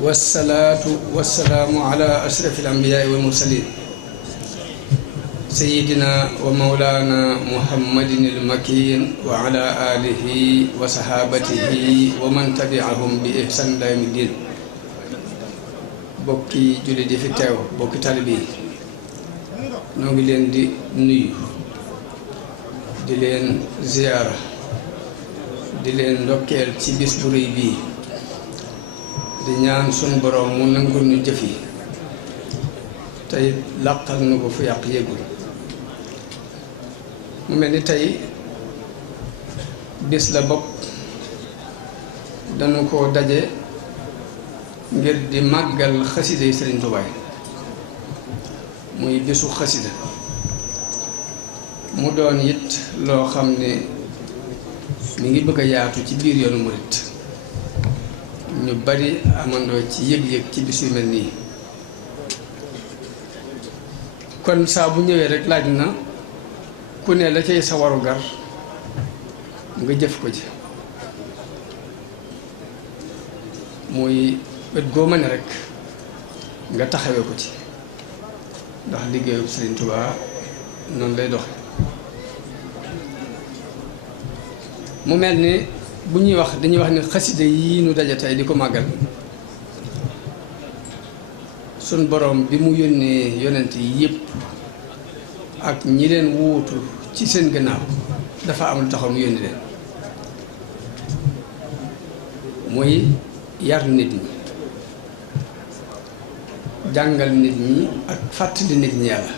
والصلاة والسلام على أشرف الأنبياء والمرسلين سيدنا ومولانا محمد المكين وعلى آله وصحابته ومن تبعهم بإحسان إلى يوم الدين. bokki julli di fi teew bokki talibi ñoo ngi leen di nuyu di leen ziyaara di leen ndokkeel ci bis bu rëy bii di ñaan sun borom mu nangul ñu jëf yi tey làqal nu ko fu yàq yëgul. mu mel ni tey bis la bopp dañu ko daje ngir di màggal xasida yi Sëriñ Tuubaa muy bisu xasida mu doon it loo xam ne mi ngi bëgg a yaatu ci biir yoonu murit ñu bari amandoo ci yëg-yëg ci bis yu mel nii. kon saa bu ñëwee rek laaj na ku ne la cay sa warugar nga jëf ko ci muy bët goo mën rek nga taxawee ko ci ndax liggéeyu Sëriñ Tuubaa noonu lay doxe. mu mel ni bu ñuy wax dañuy wax ne xasida yii nu daje tey di ko màggal sun borom bi mu yónnee yonent yi yëpp ak ñi leen wuutu ci seen gannaaw dafa am lu taxaw mu yónni leen muy yar nit ñi jàngal nit ñi ak fàttali nit ñi yàlla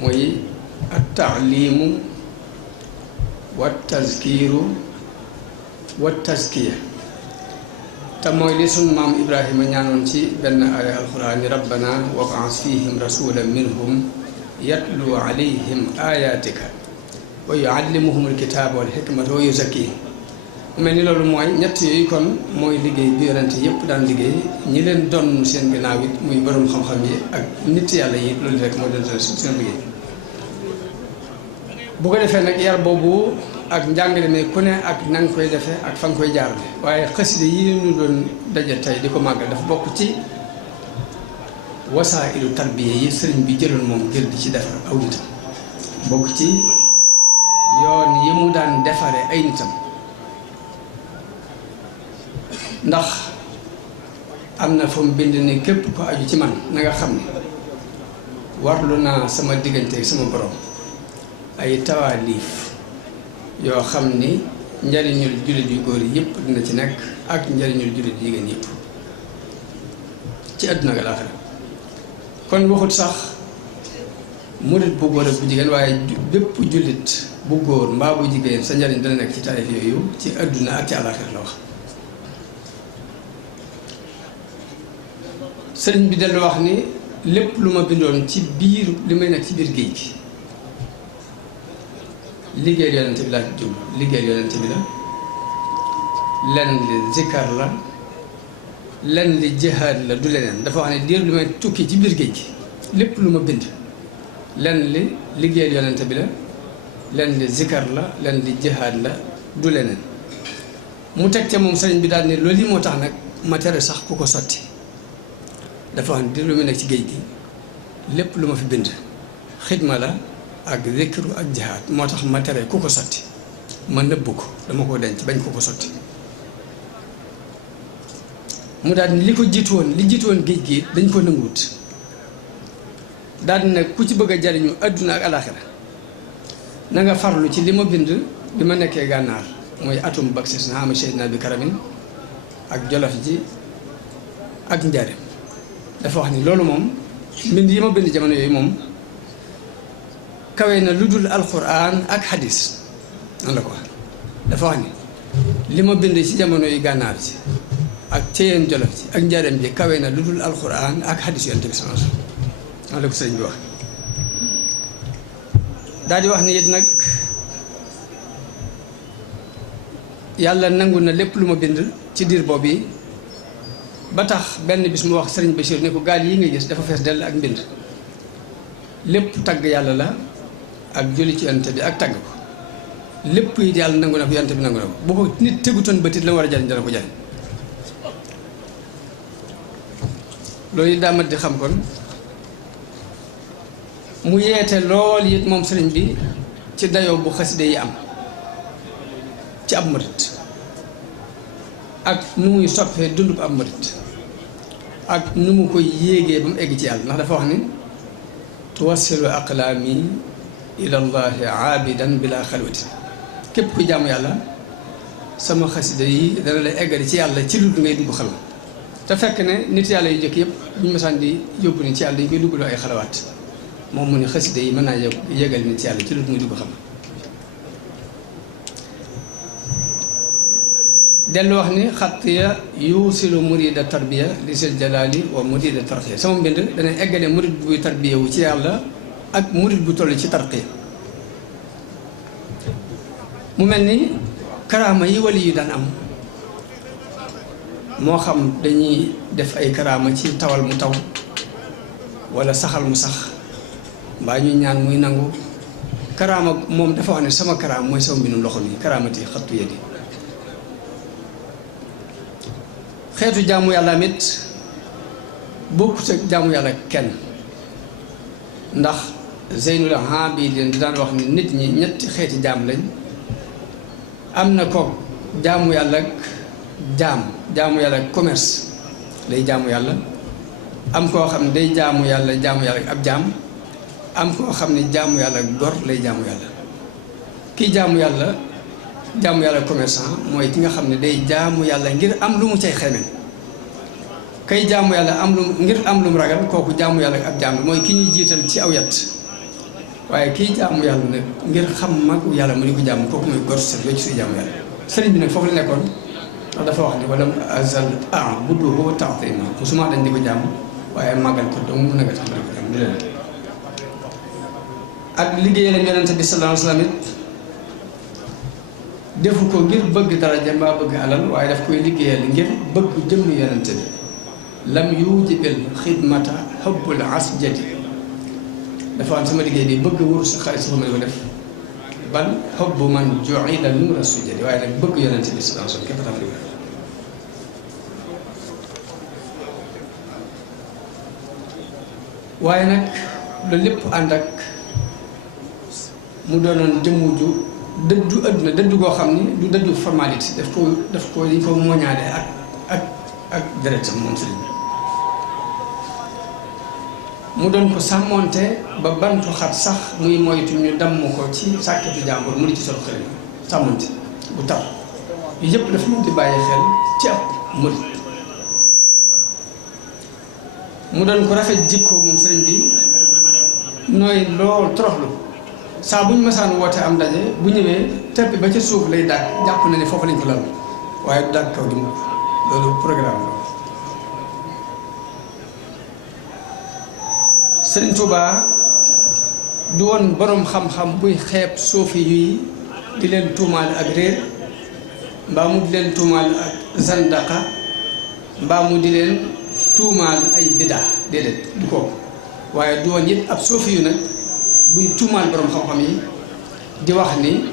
muy at taalimu wa tazkiru wa tazkiya te mooy li sunu maam Ibrahima ñaanoon ci benn aaya alxuraan rabbana wab'as fihim rasulan minhum yatlu alayhim ayatika wa yuallimuhum alkitaba wal hikmata wa yuzakkihim. mu mel ni loolu mooy ñett yooyu kon mooy liggéey bi yonent yëpp daan liggéey ñi leen doon seen gannaaw it muy borom xam-xam yi ak nit yàlla yi loolu rek mooy doon seen liggéey. bu ko defee nag yar boobu ak njàngale mi ku ne ak na nga koy defee ak fa nga koy jaarale waaye xasida yi ñu doon daje tey di ko màggal dafa bokk ci wasaa'ilu tarbiya yi sëriñ bi jëloon moom ngir di ci defar aw nitam bokk ci yoon yi mu daan defare ay nitam. ndax am na fa mu bind ni képp ko aju ci man na nga xam ne warlu naa sama diggante sama borom ay tawaalif yoo xam ni njariñul jullit yu góor yëpp dina ci nekk ak njariñul jullit yu jigéen yëpp ci àdduna ak laaxira. kon waxut sax murit bu góor ak bu jigéen waaye bépp jullit bu góor mbaa bu jigéen sa njariñ dana nekk ci taalif yooyu ci àdduna ak ci àllaaxira la wax. sëriñ bi dellu wax ni lépp lu ma bindoon ci biir li may nekk ci biir géej gi liggéeyal yonente bi laa ci jublu liggéeyal yonente bi la lenn li zikkar la lenn li jihaad la du leneen dafa wax ne diir lu may tukki ci biir géej gi lépp lu ma bind lenn li liggéeyal yonente bi la lenn li zikkar la lenn li jihaad la du leneen mu teg ca moom sëriñ bi daal ne loolu yi moo tax nag ma tere sax ku ko sotti dafa wax ne di lu mu nekk ci géej gi lépp lu ma fi bind xidma la ak zikru ak jihaad moo tax ma tere ku ko sotti ma nëbb ko dama ko denc bañ ku ko sotti. mu daal ni li ko jiitu woon li jiitu woon géej gi dañ ko nanguwut daal nag ku ci bëgg a jariñu adduna ak alaxira na nga farlu ci li ma bind bi ma nekkee gànnaar mooy atum baksis na ama shahidna bi karamin ak jolof ji ak njaareem. dafa wax ni loolu moom mbind yi ma bind jamono yooyu moom kawe na lu dul alquran ak hadis nan la ko wax. dafa wax ni li ma bind ci jamono yu gànnaar ci ak Ceyeen Jolof ci ak Njaareem ji kawe na lu dul alxuraan ak xadiis Yonent bi sallallahu alayhi wasallam la ko sëriñ bi wax. daal di wax ni it nag yàlla nangu na lépp lu ma bind ci diir boobu yi ba tax benn bis mu wax sëriñ Bachir ne ko gaal yi nga gis dafa fees dell ak mbind lépp tagg yàlla la ak julli ci Yonent bi ak tagg ko lépp it yàlla nangu na ko Yonent bi nangu na ko bu ko nit tegutoon bëtit la war a jariñ dana ko jariñ loolu it daa mat di xam kon mu yeete lool it moom sëriñ bi ci dayoo bu xaside yi am ci ab murit ak nu muy soppee dund ko ab murit ak nu mu koy yéegee ba mu egg ci yàlla ndax dafa wax ni tuwassilu aqlaami ilallahi aabidan bila xalwati képp ku jaamu yàlla sama xaside yi dana la eggale ci yàlla ci lu ngay dugg xalwa te fekk ne nit yàlla yu jëkk yëpp bu ñu mësaan di yóbbu ni ci yàlla dañu koy duggaloo ay xalawaat moom mu ne xaside yi mën naa yégal nit ci yàlla ci lu muy dugg xam dellu wax ni xattiya yuusilu murida tarbiya li sil jalali wa murida tarqiya sama mbind dana eggale murid buy tarbiya wu ci yàlla ak murid bu toll ci tarqiya mu mel ni karaama yi wali yu daan am moo xam dañuy def ay karaama ci tawal mu taw wala saxal mu sax mbaa ñuy ñaan muy nangu karaama moom dafa wax ne sama karaama mooy sama mbindum loxo mi karaamati xattu yadi xeetu jaamu yàlla mit bokkut ak jaamu yàlla kenn ndax Zeynul Abidin di daan wax ni nit ñi ñetti xeeti jaam lañ am na ko jaamu yàlla ak jaamu yàlla ak commerce lay jaamu yàlla am koo xam ne day jaamu yàlla ak ab jaam am koo xam ne jaamu yàlla ak gor lay jaamu yàlla kii jaamu yàlla commerçant mooy ki nga xam ne day jaamu yàlla ngir am lu mu cay xemeen kay jaamu yàlla ngir am lu mu ragal kooku jaamu yàlla ak ab jaam mooy ki ñuy jiital ci aw yat waaye kii jaamu yàlla nag ngir xam magu yàlla mu ni ko jaamu kooku mooy gor set wecc suy jaamu yàlla sëriñ bi nag foofu la nekkoon ndax dafa wax ni wala azal budduhu ta'zima musuma dañ di ko jaamu waaye màggal ko dong mu nga tax ma di ko jaamu di leen ak liggéey la Yonent bi sallallahu alayhi wa sallam it defu ko ngir bëgg daraja mbaa bëgg alal waaye daf koy liggéeyal ngir bëgg jëmm Yonent bi lam yujibil xidmata hubbul asjadi dafa am sama liggéey bi bëgg wurus xaalis sax ma di ko def bal hubbu man ju'ila nuura sujadi waaye nag bëgg Yonent bi sallallahu alayhi wa sallam képp tax ma di ko def waaye nag loolu lépp ànd ak mu doonoon jëmm ju dëddu àdduna dëddu goo xam ni du dëddu formalité daf ko dañ ko mooñaale ak deretam moom sëriñ bi mu doon ko sàmmoonte ba bantu xat sax muy moytu ñu damm ko ci sàkketu jàmbur mu di ci sol xel sàmmoonte bu tar yu yëpp dafa ñu di bàyyi xel ci ab murit mu doon ko rafet jikko moom sëriñ bi nooy lool toroxlu saa bu ñu masaan woote am daje bu ñëwee tepp ba ca suuf lay dàq jàpp na ne foofu lañ ko lal waaye du dàq kaw di mukk loolu programme la Sëriñ Tuubaa du woon boroom xam-xam buy xeeb suufi yuy di leen tuumaal ak réer mbaa mu di leen tuumaal ak zandaqa mbaa mu di leen tuumaal ay bidaa déedéet du ko waaye du woon it ab suufi yu nag buy tuumaal boroom xam-xam yi di wax ni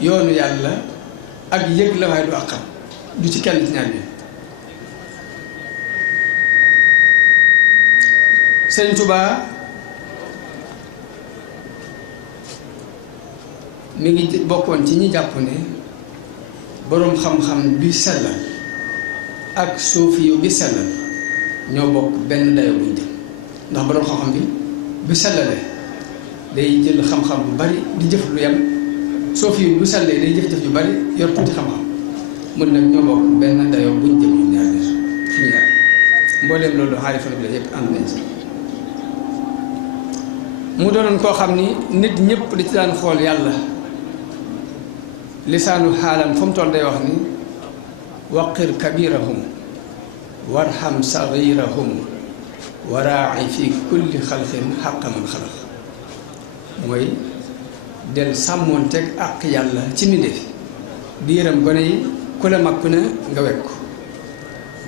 yoonu yàlla ak yëg la waaye du àqam du ci kenn ci ñaar bi Sëriñ Tuubaa mi ngi bokkoon ci ñi jàpp ne boroom xam-xam bi sellal ak suufi yu bi sellal ñoo bokk benn dayo buñ jëm ndax boroom xam-xam bi sellalee day jël xam-xam bu bari di jëf lu yem suufi yu bu sellee day jëf-jëf yu bari yor tuuti xam-xam mun nag ñoo bokk benn dayo buñ jëm ñu ñaar fi ñu ñaar mbooleem loolu xaarifana bi la yëpp ànd nañ ci mu doonoon koo xam ni nit ñëpp di ci daan xool yàlla lisaanu xaalam fa mu toll day wax ni waqir kabirahum warham saghirahum waraa'i fi kulli xalqin xaqa man xalaq mooy del sàmmoonteeg àq yàlla ci mbindéef di yërëm gone yi ku la mag ku ne nga wekk ko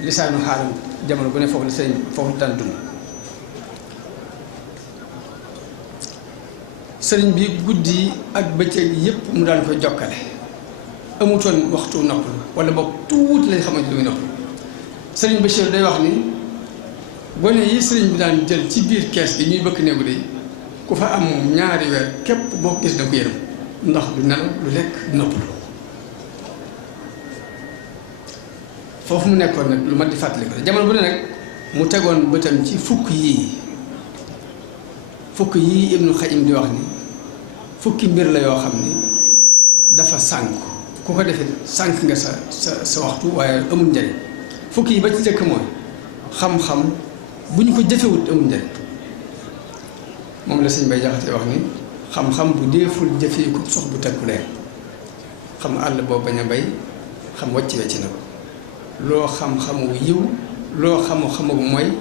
lisaanu xaalam jamono bu ne foofu la sëñ foofu la daan dund sëriñ bi guddi ak bëccëg yépp mu daan ko jokkale amutoon waxtu noppalu wala boog tuuti lañ xamante lu muy noppalu sëriñ Bachir day wax ni gone yi sëriñ bi daan jël ci biir kees gi ñuy bëkk néegu de ku fa am ñaari weer képp boo gis da ko yërëm ndax du nelaw du lekk du noppalu foofu mu nekkoon nag lu mat di fàttali ko jamono bu ne nag mu tegoon bëtam ci fukk yii Ibnu Xayyim di wax ni fukki mbir la yoo xam ni dafa sànku ku ko defee sànk nga sa waxtu waaye amul njariñ fukki yi ba ci jëkk mooy xam-xam bu ñu ko jëfewut amul njariñ moom la sëñ Bay Jaxate wax ni xam-xam bu deeful jëfee ko sox bu takku leen xam àll boo bañ a bay xam wàcc wecc na ko loo xam-xamu yiw loo xamu-xamu mooy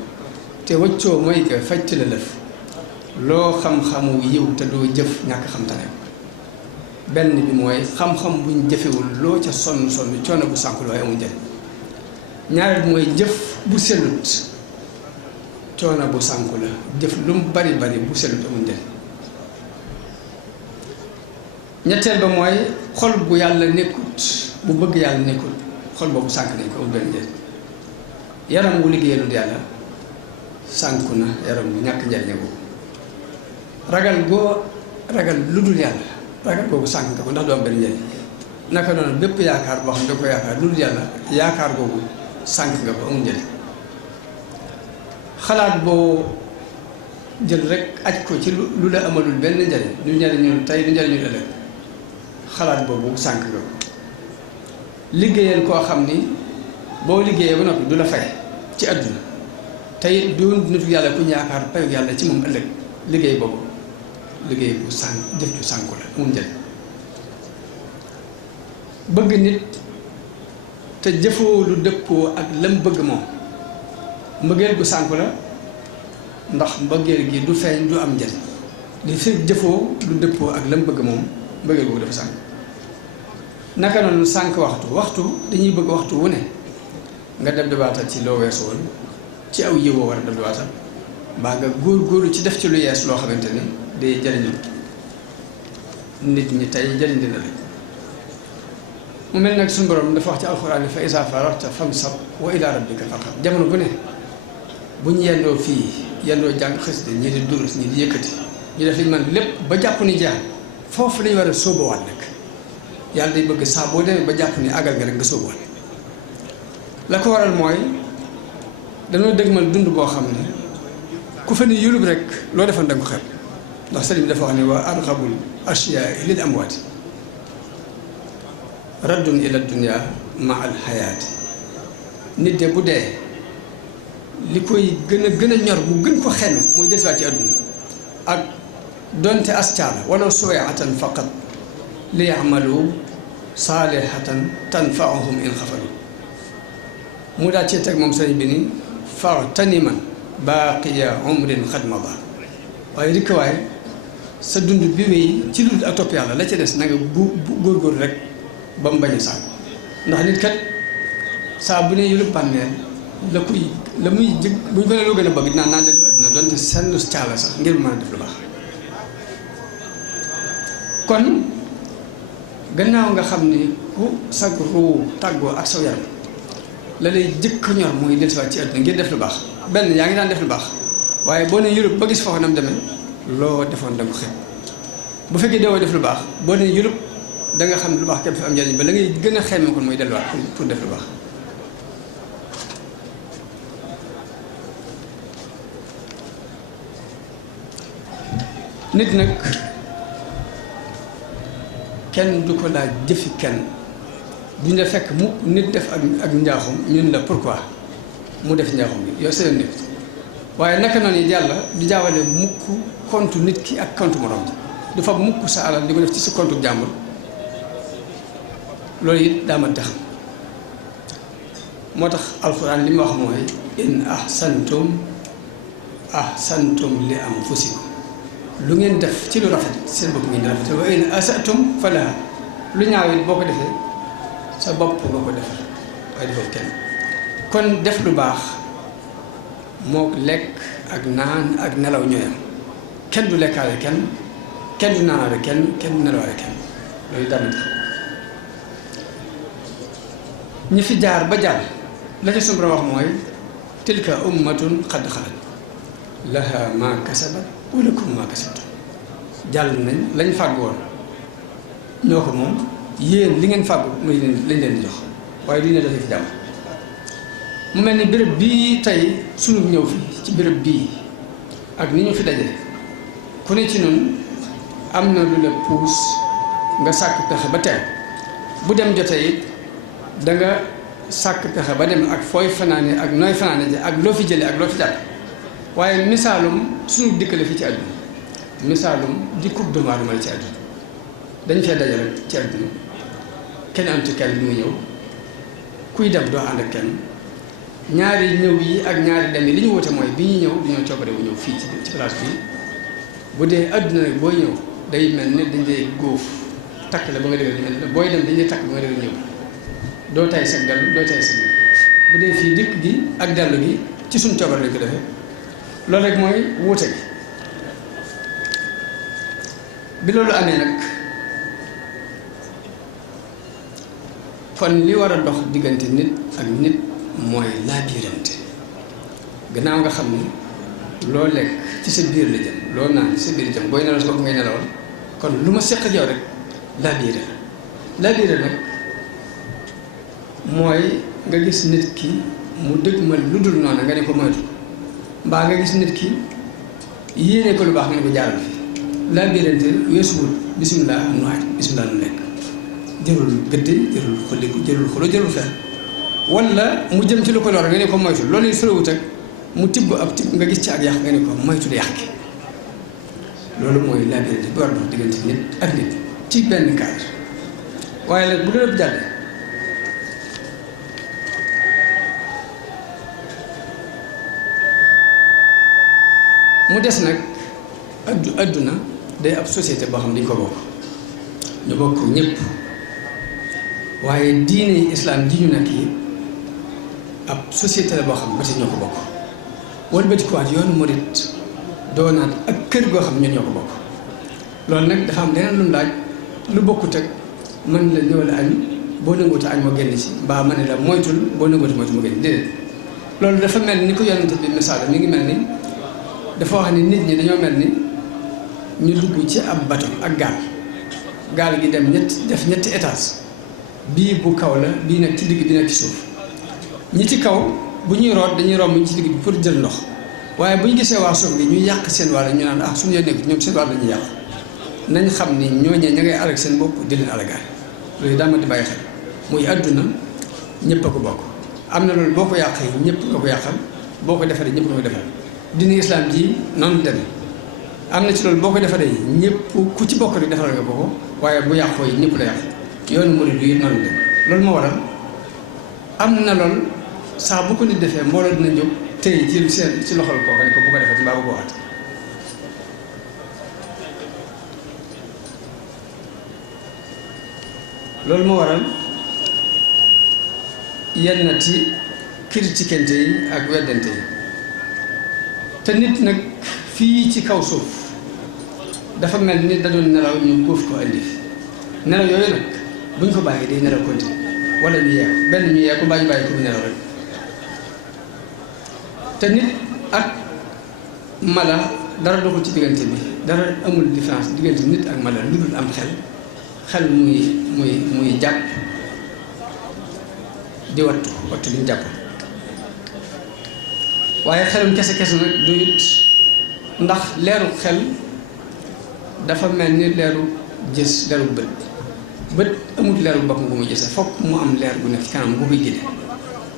te wëccoo mooy ga fajt la lëf loo xam-xamu yiw te doo jëf ñàkk xam tane benn bi mooy xam-xam buñ jëfewul loo ca sonn coono bu sànkul waaye amul njariñ ñaareel bi mooy jëf bu sellut coono bu sànku la jëf lu mu bari bu sellut amul njariñ ñetteel ba mooy xol bu yàlla nekkut bu bëgg yàlla nekkut xol boobu sànk nañ ko amul benn njariñ yaram wu liggéeyalul yàlla sànku na yaram bu ñàkk njariñ boobu ragal lu dul yàlla ragal boobu sànk nga ko ndax du am benn njariñ naka noonu bépp yaakaar boo xam ne da ko yaakaar lu dul yàlla yaakaar boobu sànk nga ko amul njariñ xalaat boo jël rek aj ko ci lu la amalul benn njariñ du njariñul tey du njariñul ëllëg xalaat boobu sànk nga ko liggéeyal koo xam ni boo liggéeyee ba noppi du la fay ci àdduna te it doon nitu yàlla ku yaakaar payu yàlla ci moom ëllëg liggéey boobu liggéey bu sànk jëf ju sànku la amul njariñ bëgg nit te jëfoo lu dëppoo ak lam bëgg moom mbëggeel gu sànku la ndax mbëggeel gi du feeñ du am njariñ li fi jëfoo lu dëppoo ak lam bëgg moom mbëggeel boobu dafa sànk naka noonu sànk waxtu dañuy bëgg waxtu wu ne nga def dabaatal ci loo weesu woon ci aw yiwoo war a def dabaatal mbaa nga góor-góorlu ci def ci lu yees loo xamante ni day jariñu nit ñi tey jariñ dina la mu mel nag suñu borom dafa wax ci alxuraan ni fa izaa faragta fansab wa ilaa rabbika farghab jamono bu ne bu ñu yendoo fii yendoo jàng xasida ñii di durus ñii di yëkkati ñu def liñ man lépp ba jàpp ni jeex foofu lañu war a sóobawaat nag yàlla day bëgg saa boo demee ba jàpp ni àggal nga rek nga sóobawaat la ko waral mooy dañoo dëgmal dund boo xam ne ku fa ni yulub rek loo defoon danga ko xeeb ndax sëriñ bi dafa wax ne wa arxabul ashyaa lil amwaati raddun ila dunya ma al xayaati nit de bu dee li koy gën a ñor mu gën ko xeme muy desiwaat ci àdduna ak donte ascaala wala suweatan faqat li yamalu saalihatan tanfaahum in xafalu mu daal cee teg moom sëriñ bi ni faxtaniman baaqiya umrin xad mada waaye rikk waaye sa dund bi wéy ci lu ak topp yàlla la ca des na nga góorgóorlu rek ba mu bañ a sànku ndax nit kat saa bu ne yulub bànneel la muy jëg bu ñu ko ne loo gën a bëgg dinaa dellu àddina doonte senn caala sax ngir mën a def lu baax kon gannaaw nga xam ni ku sag ruu tàggoo ak saw yaram la lay jëkk ñor mooy dellusiwaat ci àddina ngir def lu baax benn yaa ngi daan def lu baax waaye boo ne yulub ba gis foofu nam demee loo defoon da nga ko xeeb bu fekkee doo def lu baax boo ne yulub da nga xam lu baax képp fi am njariñ ba la ngay gën a xeeme kon mooy delluwaat pour def lu baax nit nag kenn du ko laaj jëfi kenn duñ la fekk mukk nit def ak njaaxum ñun la pourquoi mu def njaaxum bi yow seen nit waaye naka noonu it yàlla du jaawale mukk compte nit ki ak compte morom du fa mukk sa alal di ko def ci sa compte jàmbur loolu it daa mën tax moo tax alxuraan li mu wax mooy in ahsantum li anfusikum lu ngeen def ci lu rafet seen bopp ngeen di rafet wa in asatum falaha lu ñaaw it boo ko defee sa bopp nga ko defal waaye defal kenn kon def lu baax moo lekk ak naan ak nelaw ñooyam kenn du lekkaale kenn du naanaale kenn du nelawaale kenn loolu damit ñi fi jaar ba jàll la ca suñu borom wax mooy tilka ummatun qad xalat laha ma kasabat wa lakum ma kasabtum jàll nañ lañ fàgg woon ñoo ko moom yéen li ngeen fàggu muy lañ leen di jox waaye du ñu defee fi jàmm mu mel ni béréb bii tey sunu ñëw fi ci béréb bii ak ni ñu fi daje ku ne ci noonu am na lu la puus nga sàkk pexe ba tey bu dem jotee it da nga sàkk pexe ba dem ak fooy fanaane ak nooy fanaane ji ak loo fi jëlee ak loo fi jàpp waaye misaalum sunu dikkale fi ci àdduna misaalum di coupe doomu aadama la ci àdduna dañ fee daje rek ci àdduna kenn am ci kenn bi mu ñëw kuy dem doo ànd ak kenn ñaari ñëw yi ak ñaari dem yi li ñu wute mooy bi ñuy ñëw dañoo coobare bu ñëw fii ci place bi bu dee àdduna rek booy ñëw day mel ne dañ lay góof takk la ba nga dégg booy dem dañ lay takk ba nga dégg ñëw doo tay sag dellu doo tay sag bu dee fii dikk gi ak dellu gi ci suñ coobare lañ ko defee loolu rek mooy wuute gi bi loolu amee nag kon li war a dox diggante nit ak nit mooy laabirante gannaaw nga xam ni loo lekk ci sa biir la jëm loo naan ci sa biir jëm booy nelaw sa bopp ngay nelawal kon lu ma seq yow rek laabire nag mooy nga gis nit ki mu dëgg ma lu dul noonu nga ne ko moytu mbaa nga gis nit ki yéene ko lu baax nga ne ko jaaral fi laabirante weesuwul bisimilah nu aaj bisimilah nu lekk jërul gëdd jërul xolliku jërul xolo jërul fer wala mu jëm ci lu ko lor nga ne ko moytu loolu sorowut ak mu tibb ab tibb nga gis ci ak yàq nga ne ko moytu yàq gi loolu mooy laabirante bi war a dox diggante nit ak nit ci benn cadre waaye nag bu loolu lépp jàllee mu des nag adduna day ab société boo xam ne dañu ko bokk ñu bokk ñëpp waaye diine islam ji ñu nekk yi ab société la boo xam ne ba tey ñoo ko bokk wala bëti kuwaat yoonu murit doonaat ak kër goo xam ne ñun ñoo ko bokk loolu nag dafa am leneen lu mu laaj lu bokkut ak mën la ñëw la añ boo nanguwuta añ moo génn ci mbaa ma ne la moytul boo nanguwuta moytu moo génn déedéet loolu dafa mel ni ko yonent bi misaal mi ngi mel ni dafa wax ni nit ñi dañoo mel ni ñu dugg ci ab bato ak gaal gi dem def ñetti étage bii bu kaw la bii nag ci digg bi nekk ci suuf ñi ci kaw bu ñuy root dañuy romb ñi ci digg bi pour jël ndox waaye bu ñu gisee waa suuf gi ñu yàq seen wàll ñu naan suñu yoon nekk ñoom seen wàll dañuy yàq nañ xam ni ñooñee ña ngay alag seen bopp di leen alagaay loolu daa ma di bàyyi xel muy àdduna ñëpp a ko bokk am na loolu boo ko yàqee ñëpp nga ko yàqal boo ko defaree ñëpp nga ko defaree dina islam ji noonu demee am na ci loolu boo ko defaree ñëpp ku ci bokk rek defaral nga ko waaye bu yàqoo yi ñëpp la yàq yoonu murid yi noonu dem loolu moo waral am na lool saa bu ko nit defee mbooloo dina jóg tey ci ci loxol kooka ne ko bu ko defee mbaa bu ko waat loolu moo waral yenn ci critiquante yi ak weddante yi te nit nag fii ci kaw suuf dafa mel ni da doon nelaw ñu góof ko andi fi nelaw yooyu nag buñ ko bàyyi day nelaw continue wala ñu yeeku benn ñu yeeku mbaa ñu bàyyi ko mu nelaw rek te nit ak mala dara doxul ci diggante bi dara amul différence diggante nit ak mala lu dul am xel muy jàpp di wattu li ñu jàpp waaye xelum kese nag du it ndax leeru xel dafa mel ni leeru gis leeru bët amul leeru bopp bu muy gisee fokk mu am leer bu nekk ci kanam bu koy gide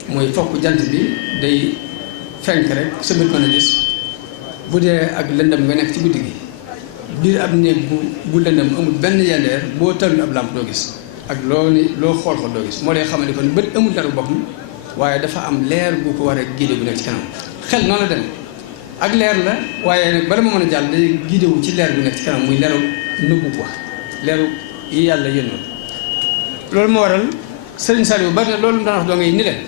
mooy fokk jant bi day fenk rek sa bët mën a gis bu dee ak lëndëm nga nekk ci guddi gi biir ab néeg bu lëndëm amul benn yendeer boo tëlul ab làmp doo gis ak loo xool doo gis moo lay xamal ni kon bët amul leeru boppam waaye dafa am leer bu ko war a guidé bu nekk ci kanam xel noonu la dem ak leer la waaye nag bala ma mën a jàll day guidé wu ci leer bu nekk ci kanam muy leeru nëbbu ko leeru yi yàlla yónnoon loolu moo waral Sëriñ Saliou bari na loolu daan wax doo ngay ni leen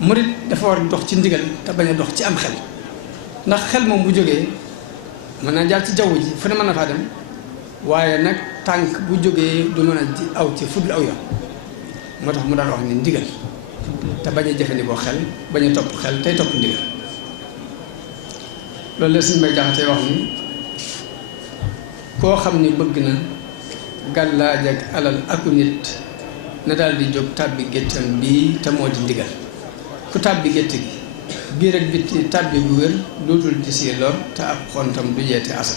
murit dafa war a dox ci ndigal te bañ a dox ci am xel ndax xel moom bu jógee mën naa jaar ci jaww ji fu ne mën na faa dem waaye nag tànk bu jógee du mën a aw ci fudul aw yoon moo tax mu daan wax ni ndigal te bañ a jëfandikoo xel bañ a topp xel tey topp ndigal loolu la suñu may jaxatee wax ni koo xam ni bëgg na gàllaaj ak alal aku nit na daal di jóg tàbbi géttam bii te moo di ndigal ku tàbbi gétt gi biir ak bitti tàbbi bu wér dootul gis lor te ab xontam du jeete asal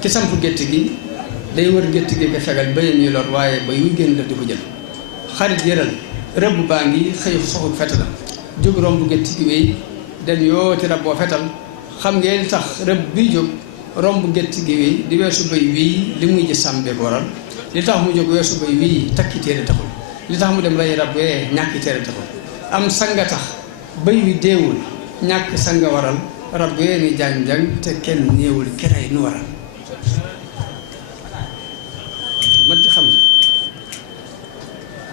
ki samp gétt gi day wër gétt gi nga fegal bayam yi lor waaye ba yu génn la di ko jël xarit yëral rëbb baa ngi xëy soxul fetalam jóg romb gétt gi wéy dem yooti rab boo fetal xam ngeen tax rëbb bi jóg romb gétt gi wéy di weesu bay wii li muy gis sàmm bee ko waral li tax mu jóg weesu bay wii takki téere taxul li tax mu dem rey rab wee ñàkki téere taxul am sanga tax bay wi deewul ñàkk sanga waral rab wee ni jàng-jàng te kenn néewul keray nu waral mat di xam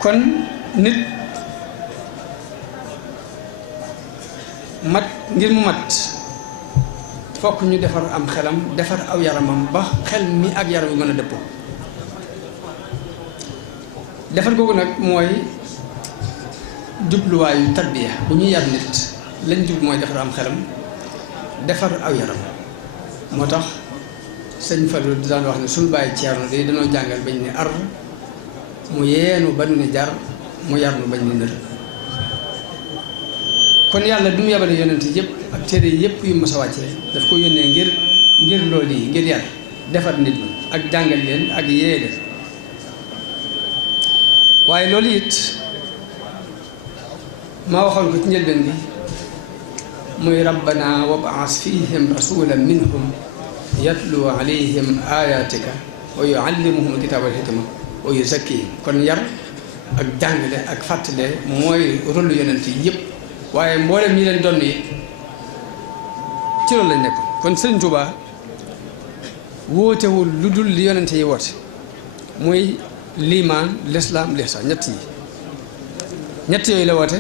kon nit mat ngir mu mat fokk ñu defar am xelam defar aw yaramam ba xel mi ak yaram wi mën a dëppoo defar googu nag mooy jubluwaayu tarbiya bu ñuy yar nit lañ jub mooy defar am xelam defar aw yaram moo tax sëñ Fallou di daan wax ne suñu bàyyi Ceerno day dañoo jàngal bañ ne ar mu yeenu ba nu ne jar mu yar nu bañ ne nër kon yàlla bi mu yabale yonent yëpp ak téere yëpp yu mas a wàcce daf ko yónnee ngir loolu yi ngir yar defar nit ñi ak jàngal leen ak yee leen waaye loolu it maa waxoon ko ci njëlbeen bi muy rabbana wab'as fihim rasulan minhum yatlu alayhim ayatika wa yuallimuhum alkitaba wal hikma wa yuzakkihim kon yar ak jàngale ak fàttale mooy rôle yonent yi yëpp waaye mboolem ñi leen doon yi ci loolu lañ nekk kon Sëriñ Tuubaa wootewul lu dul li yonent yi woote muy liimaan lislaam lihsaan ñett yooyu la woote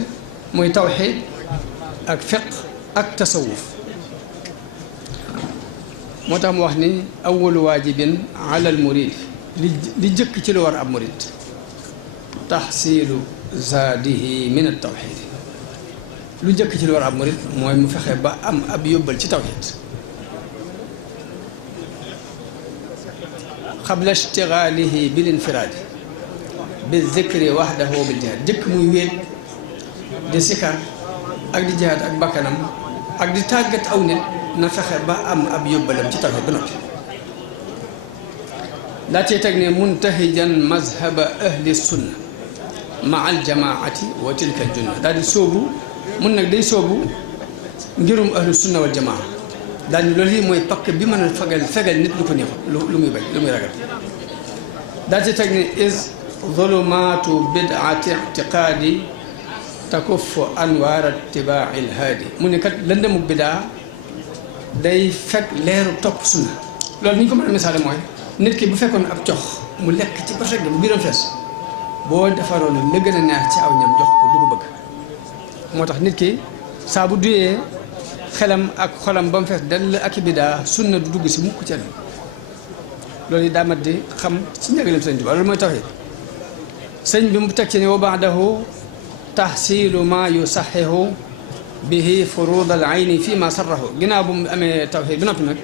muy tawxiid ak fiq ak tasawuf moo tax mu wax ni awwalu waajibin ala al murid li jëkk ci lu war ab murid taxsiilu zaadihi min at tawxiid lu jëkk ci lu war ab murid mooy mu fexe ba am ab yóbbal ci tawxiid qabla ishtigaalihi bil infiraadi bi zikri wahdahu bil jihaad jëkk muy wéet di sikar ak di jihaad ak bakkanam ak di tàggat aw nit na fexe ba am ab yóbbalam ci tawxiid ba noppi daa cee teg ne muntahijan mazhaba ahli sunna ma al jamaati wa tilka al junna daal di sóobu mun nag day sóobu ngirum ahlu sunna wal jamaa daal di loolu yi mooy pakk bi mën a fegal nit lu ko neexul lu muy bañ lu muy ragal daa cee teg ne is zulumaatu bidaati ictiqaadi takuffu anwaar itibaa'i lhaadi mu ne kat lëndëmu bidaa day fekk leeru topp sunna loolu ni ñu ko mën a misaale mooy nit ki bu fekkoon ab cox mu lekk ci ba fekk bu biiram fees boo defaroon la gën a neex ci aw ñam jox ko du ko bëgg moo tax nit ki saa bu duyee xelam ak xolam ba mu fees dell ak bidaa sunna du dugg si mukk ci loolu yi daa mat di xam ci njëgaleem sëñ Tuubaa loolu mooy tawhiid sëñ bi mu teg ci ne wa ba'dahu tahsilu ma yusaxihu bihi furud al ayni fi ma sarrahu ginnaaw bu mu amee tawhiid bi noppi nag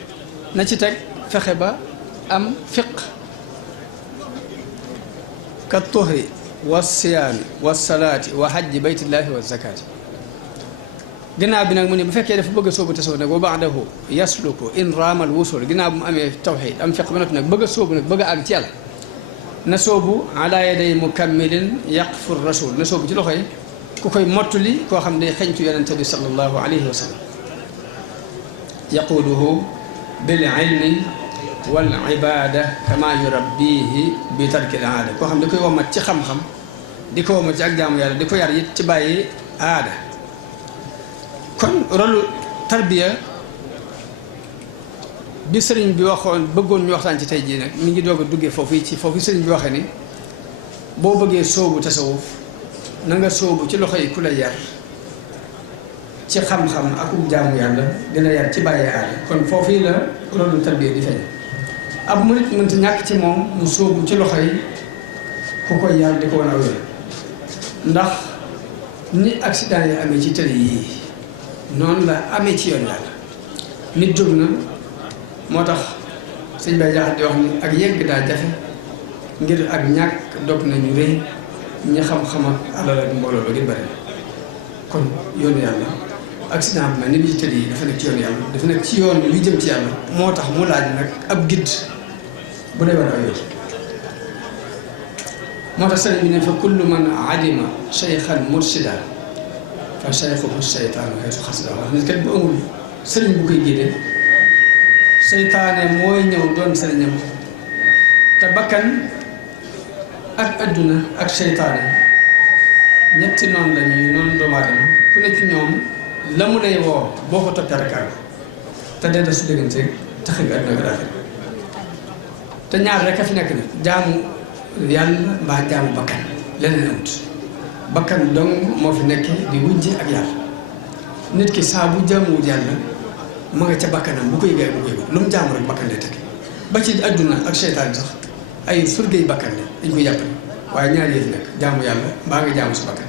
na ci teg fexe ba am fiq ka tuhri wa siyaami wa salaati wa hajji baytillahi wa zakaati ginnaaw bi nag mu ne bu fekkee dafa bëgg a sóobu tasawuf nag wa ba'dahu yasluku in raamal wusul ginnaaw bu mu amee tawhiid am fiq ba noppi nag bëgg a sóobu nag bëgg a àgg ci yàlla na soobu ala yaday mukammilin yaqfu rasul na soobu ci loxo yi ku koy mottali koo xam ne xeñtu yonente bi sallallahu alayhi wa sallam yaquduhu bil ilmi wal ibada kama yurabbihi bi tarki al aada koo xam ne da koy womat ci xam-xam di ko womat ci ak jaamu yàlla di ko yar it ci bàyyi aada kon rôle tarbiya bi sëriñ bi waxoon bëggoon ñu waxtaan ci tey jii nag mi ngi doog a duggee foofu sëriñ bi waxee ni boo bëggee sóobu tasawuf na nga sóobu ci loxo yi ku la yar ci xam-xam ak jaamu yàlla dina yar ci bàyyee aada kon foofu la rôle tarbiya di feeñ ab murit mënta ñàkk ci moom mu sóobu ci loxo yi ku koy yar di ko wan aw yoon ndax ni accident yi amee ci tëli yii noonu la amee ci yoon yàlla nit jóg na moo tax sëñ Bay Jaxate di wax ni ak yegg daa jafe ngir ak ñàkk dog nañu rëy ñi xam-xam ak alal ak mbooloo ba ngir bari kon yoonu yàlla accident bi ma nit yi tëli yi dafa nekk ci yoonu yàlla dafa nekk ci yoon wi jëm ci yàlla moo tax mu laaj nag ab gidd bu dee war a yoon moo tax sëriñ bi ne fa kullu man adima cheykhan mursida fa cheykhuhu cheytaanu xeesu xasida wax nit kat bu amul sëriñ bu koy gédee seytaane mooy ñëw doon sëriñam te bakkan ak adduna ak seytaane ñetti noonu lañuy noonu doomu aadama ku ne ci ñoom la mu lay woo boo ko toppee rek àgg te dee da su déggante tax nga adduna nga daal te ñaar rek a fi nekk na jaamu yàlla mbaa jaamu bakkan leneen amut bakkan dong moo fi nekk di wujje ak yàlla nit ki saa bu jaamuwut yàlla ma nga ca bakkanam bu koy gaay bu koy lu mu jaamu rek bakkan lay tekki ba ci adduna ak seytaan sax ay surgay bakkan la dañ koy jàppale waaye ñaar yëf nekk jaamu yàlla mbaa nga jaamu sa bakkan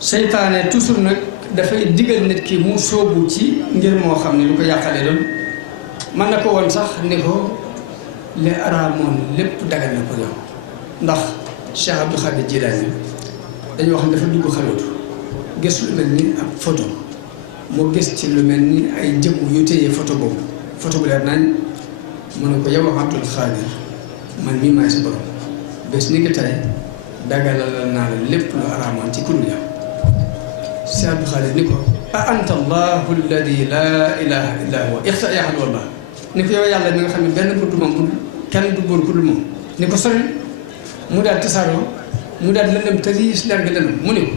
seytaane toujours nag dafay digal nit ki mu sóobu ci ngir moo xam ne lu ko yàqale doon mën na ko woon sax ni ko li araamoon lépp dagal na ko yow ndax Cheikh Abdou Khadir Jilaani dañu wax ne dafa dugg xalootu gis lu mel ni ab photo moo gis ci lu mel ni ay jëmm yu téye photo boobu photo bu leer nañ mu ne ko yow Abdul Khadir man mii maay sa borom bés ni ki tey dagalal naa la lépp lu araamoon ci kuréel yow Cheikh Abdou Khadir ni ko a anta allahu alladi laa ilaha illa huwa ixta yaxal wallah ni ko yow yàlla mi nga xam ne benn buur du moom kenn du buur ku dul moom ni ko sori mu daal tasaaroo mu daal lëndëm te riis leer ga lëndëm mu ne ko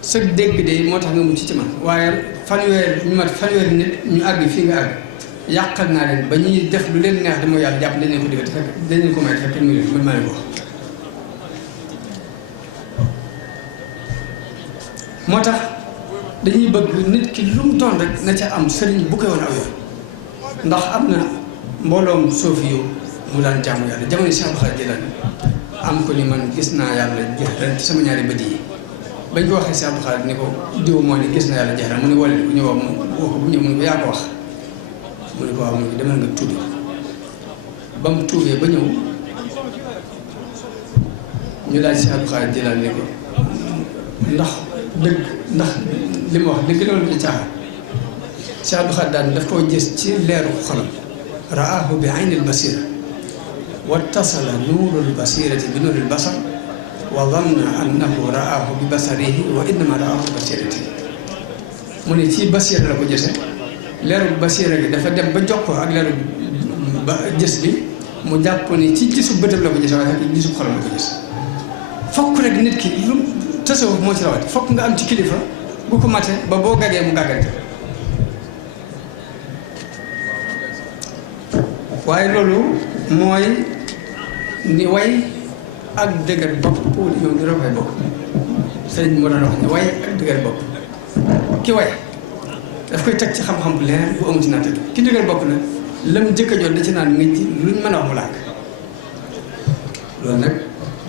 sa dégg de moo tax nga mucc ci man waaye fanweer nit ñu àgg fii nga àgg yàqal naa leen ba ñuy def lu leen neex dama yàlla jàpp dañ leen ko digal te fekk dañ leen ko may te fekk ñu man maa leen ko wax moo tax dañuy bëgg nit ki lu mu doon rek na ca am sëriñ bu koy woon aw yoon ndax am na mbooloom soofi yow mu daan jaamu yàlla jamono Cheikh Abdou Khadir Jilaani am ko ni man gis naa yàlla jeexal ci sama ñaari bët yi bañ ko waxee Cheikh Abdou Khadir ni ko diw moo ne gis na yàlla jeexal mu ne wala bu ñëw mu woo ko bu ñëw mu ne ko yaa ko wax mu ne ko waaw mu ne ko demal nga tuubi ba mu tuubee ba ñëw ñu laaj Cheikh Abdou Khadir Jilaani ni ko ndax li ma wax dëgg loolu ci caaxaan Cheikh Abdou Khadir daal daf koo gis ci leeru xolam raahu bi aynil basira wattasala nuurul basirati bi nuuril basar wa danna annahu raahu bi basarihi wa innama raahu bi basirati mu ne ci basira la ko gisee leeru basira gi dafa dem ba jokkoo ak leeru ba gis bi mu jàpp ni ci gisu bëtam la ko gisee waaye fekk gisu xolam la ko gis fokk rek nit ki lu tasawuf moo ci rawati fokk nga am ci kilifa bu ko mate ba boo gaggee mu gàggante waaye loolu mooy ni way ak dëgër bopp ñoom di rokoy bopp sëriñ bi moo doon wax ne way ak dëgër bopp ki way daf koy teg ci xam-xam bu leer bu amu ci natt ki dëgër bopp nag lam jëkk a jot da ci naan nga ci luñ mën a wax mu làkk loolu nag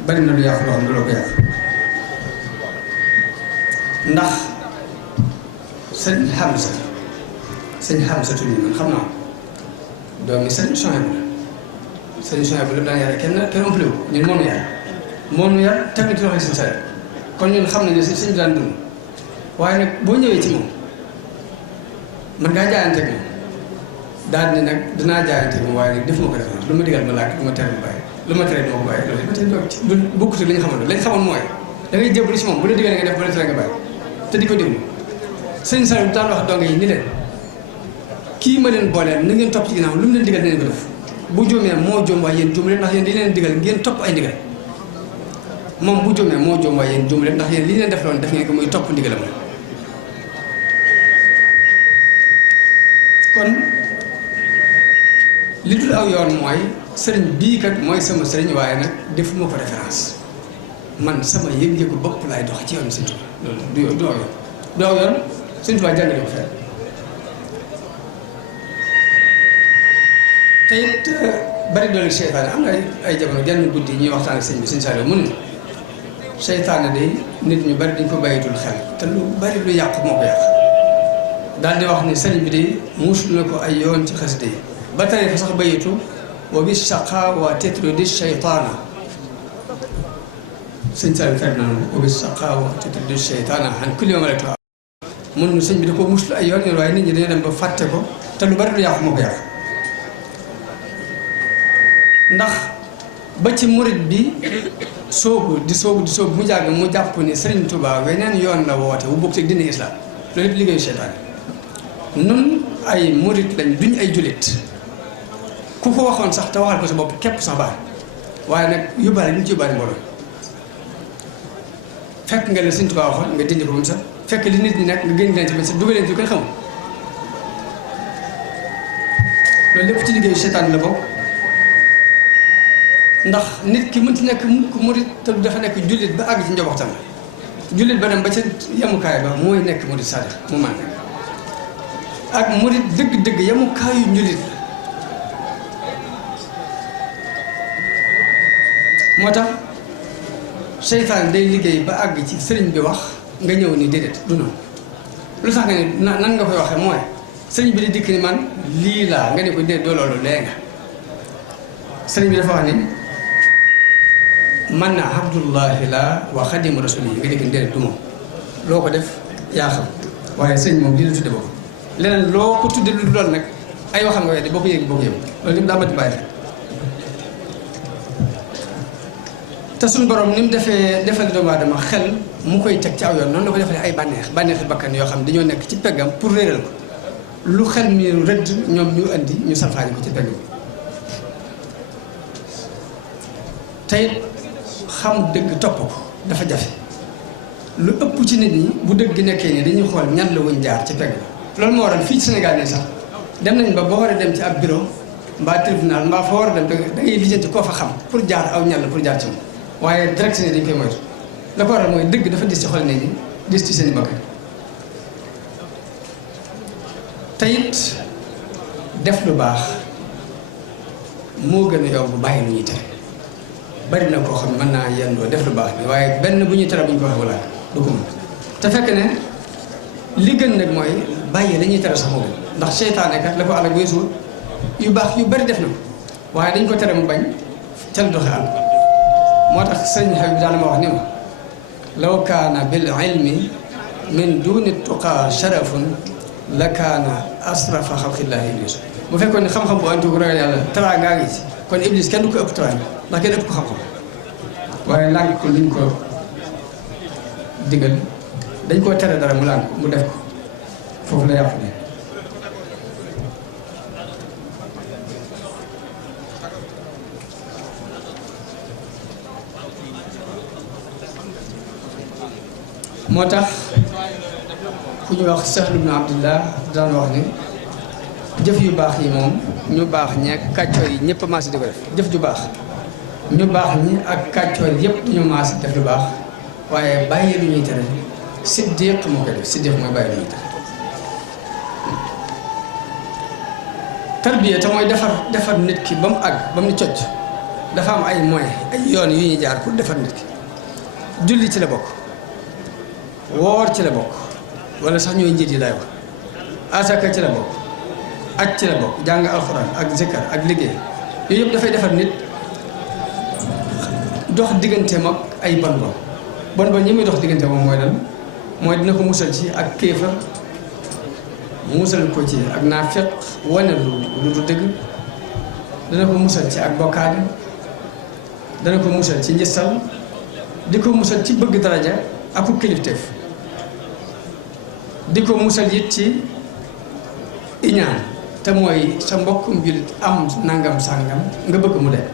bari na lu yàqu loo xam ne loo ko yàq ndax sëñ Hamza tuuti man xam naa doomi sëñ Souhaïbou la sëñ Souhaïbou la daan yare kenn ëppale wu ñun moo nu yar teg na ci loxo sëñ Saliou kon ñun xam nañ ne sëñ bi daan dund waaye nag boo ñëwee ci moom man ngaa jaayanteeg moom daal ni nag dinaa jaayanteeg moom waaye nag defuma ko defal lu ma digal ma laaj lu ma tere ma bàyyi lu ma tere ma ko bàyyi loolu ba tey doog ci lu bokkut li ñu xamoon lañ xamoon mooy da ngay jébbalu si moom bu la digalee nga def bu la tere nga bàyyi te di ko déglu sëñ Saliou daan wax donge yi ni leen kii ma leen booleel na ngeen topp ci ginnaaw lu mu leen digal neen ko def bu juumee moo juum waaye yéen juum leen ndax yéen li leen digal ngeen topp ay ndigal moom bu juumee moo juum waaye yéen juum leen ndax yéen li leen def loon def ngeen ko muy topp ndigalam kon li dul aw yoon mooy sëriñ bii kat mooy sama sëriñ waaye nag defuma ko référence man sama yëg-yëgu bopp laay dox ci yoon Sëriñ Tuubaa loolu du aw yoon du aw yoon Sëriñ Tuubaa jàngale ko fenn te it bari doole seytaane am na ay jamono genn guddi ñuy waxtaan ak sëñ bi sëñ Saliou mu ne seytaane day nit ñu bari dañ ko bàyyitul xel te lu bari lu yàq moo ko yàq daal di wax ni sëriñ bi day musul na ko ay yoon ci xasida yi ba tey fa sax bayitu wa bi shaqaawa tatrudi shaytaana sëñ Saliou fer na wa bi shaqaawa tatrudi shaytaana an kulli ma malaktu mun sëñ bi da ko musul ay yoon waaye nit ñi dañoo dem ba fàtte ko te lu bari lu yàq moo ko yàq ndax ba ci murit bi soobu di mu jàgg mu jàpp ni Sëriñ Tuubaa weneen yoon la woote wu bokk ci dina islam loolu lépp liggéeyu seytaane nun ay murit lañ duñ ay jullit ku ko waxoon sax te waxal ko sa bopp képp sax baax waaye nag yóbbaale ñu ci yóbbaale mbooloo fekk nga ne Sëriñ Tuubaa waxoon nga dindi ko ba mu sax fekk li nit ñi nekk nga génn leen ci ba sa dugal leen ci koy xamul loolu lépp ci liggéeyu seytaane la bokk ndax nit ki mënti nekk mukk murit te dafa nekk jullit ba àgg ci njabootam jullit ba dem ba ca yemukaay ba mooy nekk murit sadiq mu man ak murit dëgg-dëgg yemukaayu njullit moo tax seytaan day liggéey ba àgg ci sëriñ bi wax nga ñëw ni déedéet du noonu lu tax nga ne nan nga koy waxee mooy sëriñ bi di dikk ni man lii laa nga ne ko déet doo loolu lee nga sëriñ bi dafa wax ni man na abdullahi la wa xadimu rasuli yi nga dégg déedéet du moom loo ko def yaa xam waaye sëñ moom lii la tudde boobu leneen loo ko tudde lu doon nag ay waxam nga weddi boo ko yëg boo ko yëg loolu lépp daa mati bàyyi xel te suñu borom ni mu defal doomu aadama xel mu koy teg ci aw yoon noonu la ko defalee ay bànneexi bakkan yoo xam dañoo nekk ci peggam pour réeral ko lu xel mi rëdd ñoom ñu andi ñu salfaañi ko ci pegg bi tey xam dëgg topp ko dafa jafe lu ëpp ci nit ñi bu dëgg nekkee nii dañuy xool ñan la wuñ jaar ci pegg loolu moo waral fii ci Sénégal ne sax dem nañ ba boo war a dem ci ab bureau mbaa tribunal mbaa fa war a dem da ngay lijjanti koo fa xam pour jaar aw ñan la pour jaar ci moom waaye direct ne dañ koy moytu la ko waral mooy dëgg dafa dis ci xol nit ñi dis ci seen i bakkan te it def lu baax moo gën a yomb bàyyi lu ñuy tere bari na koo xam ne mën naa yendoo def lu baax bi waaye benn bu ñuy tere bu ñu ko waxee wala du ko mën te fekk ne li gën nag mooy bàyyi la ñuy tere sax moo gën ndax seytaane kat la ko àll bu weesu yu baax yu bari def na ko waaye dañ ko tere mu bañ ca la doxe àll moo tax sëñ Habib daana ma wax ni ma law kaana bil ilmi min duni tuqaa sharafun la kaana asrafa xalqillaahi iblis bu fekkoon ne xam-xam bu antu ragal yàlla taraa ngaa ngi ci kon iblis kenn du ko ëpp taraa ndax kenn ëpp ko xam-xam waaye lànk ko liñ ko digal dañ koo tere dara mu lànk mu def ko foofu la yàqu ne moo tax ku ñu wax Sahl ibn Abdillah daan wax ni jëf yu baax yi moom ñu baax ñi ak kàccoor yi ñëpp a maasi di ko def jëf ju baax ñu baax ñi ak kàccoor yëpp dañoo maasi def lu baax waaye bàyyi lu ñuy tere siddiq moo koy def siddiq mooy bàyyi lu ñuy tere tarbiya te mooy defar nit ki ba mu àgg ba mu ni cocc dafa am ay moyens ay yoon yu ñuy jaar pour defar nit ki julli ci la bokk woor ci la bokk wala sax ñooy njiit yi lay wax asaka ci la bokk aj ci la bokk jàng alxuraan ak zikkar ak liggéey yooyu yëpp dafay defar nit dox digganteem ak ay bon ñi muy dox diggante moom mooy lan mooy dina ko musal ci ak kéefar musal ko ci ak naafeq wane lu du dëgg dana ko musal ci ak bokkaale dana ko musal ci njëstal di ko musal ci bëgg daraja ak ku kilifteef di ko musal it ci iñaan te mooy sa mbokkum jullit am nangam sàngam nga bëgg mu dem